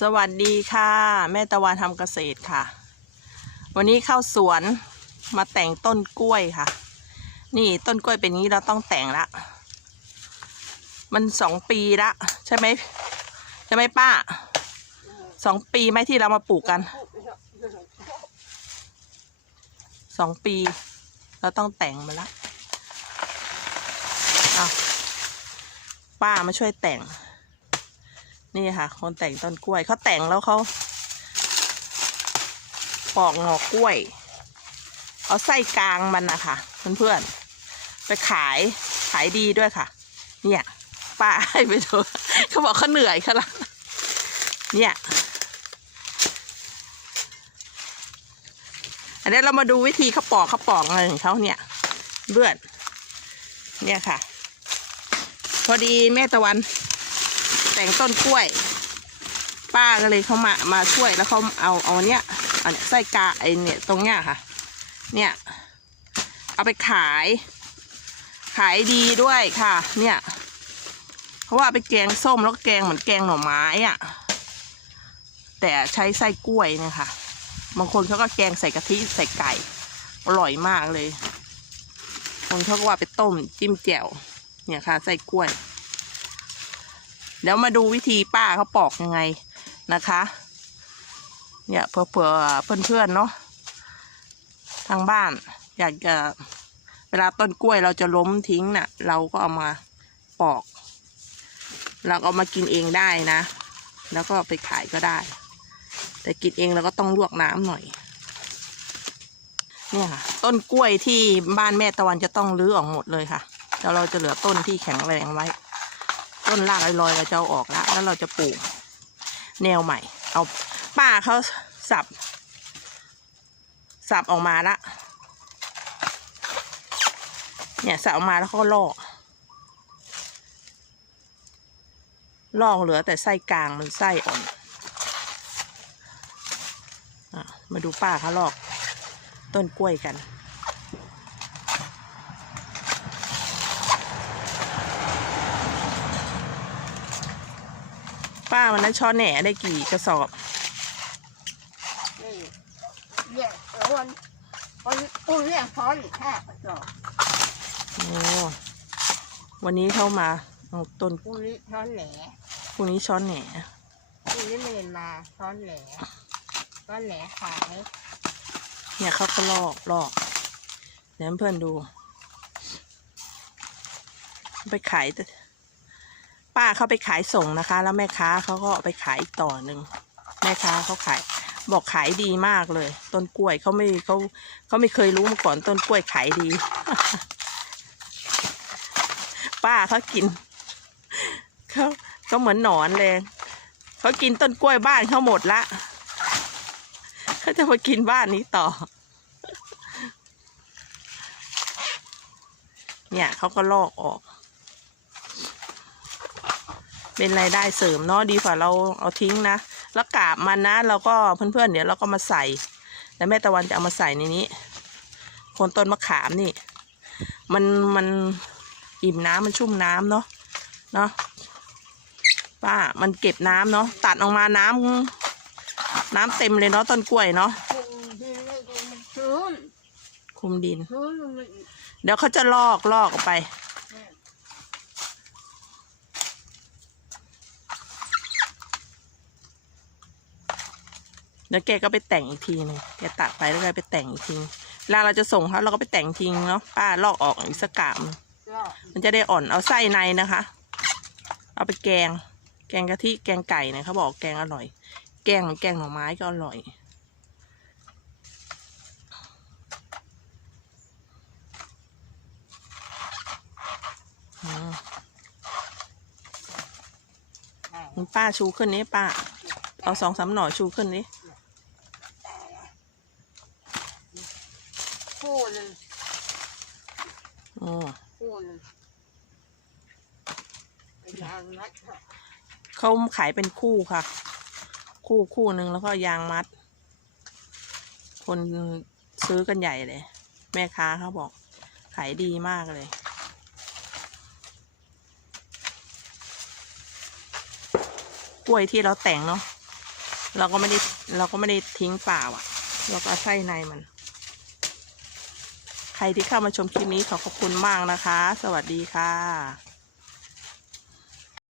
สวัสดีค่ะ แม่ตะวันทำเกษตรค่ะ วันนี้เข้าสวนมาแต่งต้นกล้วยค่ะ นี่ต้นกล้วยเป็นงนี้เราต้องแต่งละ มันสองปีละใช่ไหมใช่ไหมป้าสองปีไหมที่เรามาปลูกกันสองปี เราต้องแต่งมาละป้ามาช่วยแต่ง นี่ค่ะ คนแต่งต้นกล้วยเขาแต่งแล้วเขาปอกหงอกกล้วย เอาไส้กลางมันนะคะเพื่อนๆไปขายขายดีด้วยค่ะ เนี่ยป้าให้ไปเถอะเขาบอกเขาเหนื่อยเขาละเนี่ยอันนี้เรามาดูวิธีเขาปอกเขาปอกอะไรของเขาเนี่ยเบื่อนเนี่ยค่ะ พอดีแม่ตะวัน แต่งต้นกล้วย ป้าก็เลยเขามามาช่วยแล้วเขาเอาเอาเนี้ยอันไส้กาไอเนี่ยตรงเนี้ยค่ะ เนี่ย เอาไปขาย ขายดีด้วยค่ะ เนี่ย เพราะว่าไปแกงส้มแล้วแกงเหมือนแกงหน่อไม้อะแต่ใช้ไส้กล้วยเนี่ยค่ะบางคนเขาก็แกงใส่กะทิใส่ไก่ อร่อยมากเลยบางคนเขาก็ว่าไปต้มจิ้มแจ่วเนี่ยค่ะไส้กล้วย เดี๋ยวมาดูวิธีป้าเขาปอกยังไงนะคะ เนี่ยเผื่อเผื่อนเพื่อนเนาะทางบ้าน อยากจะเวลาต้นกล้วยเราจะล้มทิ้งน่ะ เราก็เอามาปอก เราก็เอามากินเองได้นะ แล้วก็ไปขายก็ได้ แต่กินเองเราก็ต้องลวกน้ำหน่อยเนี่ยค่ะต้นกล้วยที่บ้านแม่ตะวันจะต้องรื้อออกหมดเลยค่ะ แล้วเราจะเหลือต้นที่แข็งแรงไว้ ต้นรากลอยๆเราจะเอาออกแล้วแล้วเราจะปลูกแนวใหม่ เอาป้าเขาสับ สับออกมาละเนี่ยสับออกมาแล้วเขาก็ลอกลอกเหลือแต่ไส้กลางมันไส้อ่อนอมาดูป้าเขาลอกต้นกล้วยกัน ป้าวันนั้นช้อนแหน่ได้กี่กระสอบ นี่เรียกแล้ววันวันตู้เรียกซ้อนอีกห้ากระสอบโอ้วันนี้เข้ามาเอาต้นตู้นี้ซ้อนแหนพรุ่งนี้ช้อนแหน่ตู้นี้เมนมาซ้อนแหนซ้อนแหนขายเนี่ยเขาก็ลอกลอกเดี๋ยวเพื่อนดู ไปขายแต่ ป้าเขาไปขายส่งนะคะ แล้วแม่ค้าเขาก็เอาไปขายอีกต่อหนึ่งแม่ค้าเขาขายบอกขายดีมากเลย ต้นกล้วยเขาไม่เขาเขาไม่เคยรู้มาก่อนต้นกล้วยขายดี ป้าเขากินเขาเขาเหมือนหนอนเลยเขากินต้นกล้วยบ้านเขาหมดละเขาจะมากินบ้านนี้ต่อ เนี่ยเขาก็ลอกออก เป็นรายได้เสริมเนาะดีกว่าเราเอาทิ้งนะ แล้วกาบมันนะเราก็เพื่อนๆเดี๋ยวเราก็มาใส่แล้วแม่ตะวันจะเอามาใส่ในนี้โคนต้นมะขามนี่ มันมันอิ่มน้ำมันชุ่มน้ำเนาะเนาะป้ามันเก็บน้ำเนาะตัดออกมาน้ำน้ำเต็มเลยเนาะต้นกล้วยเนาะคุณที่ไม่กินมันชื้นคุมดินชื้นมันเดี๋ยวเขาจะลอกลอกออกไป แล้วแกก็ไปแต่งอีกทีหนึงแกตัดไปแล้วแกไปแต่งอีกทีเวลาเราจะส่งเขาเราก็ไปแต่งทิ้งเนาะป้าลอกออกอีกสักกามมันจะได้อ่อนเอาไส้ในนะคะ เอาไปแกง แกงกะทิแกงไก่เนี่ยเขาบอกแกงอร่อย แกงแกงหน่อไม้ก็อร่อยอืมคุณป้าชูขึ้นนี้ป้า เอาสองสามหน่อชูขึ้นนี้ คู่หนึ่งโอ้คู่หนึ่งเป็นยางมัดค่ะเขาขายเป็นคู่ค่ะ คู่คู่หนึ่งแล้วก็ยางมัด คนซื้อกันใหญ่เลย แม่ค้าเขาบอก ขายดีมากเลยกล้วยที่เราแต่งเนาะเราก็ไม่ได้เราก็ไม่ได้ทิ้งเปล่าอะ เราก็เอาไส้ในมัน ใครที่เข้ามาชมคลิปนี้ขอขอบคุณมากนะคะ สวัสดีค่ะ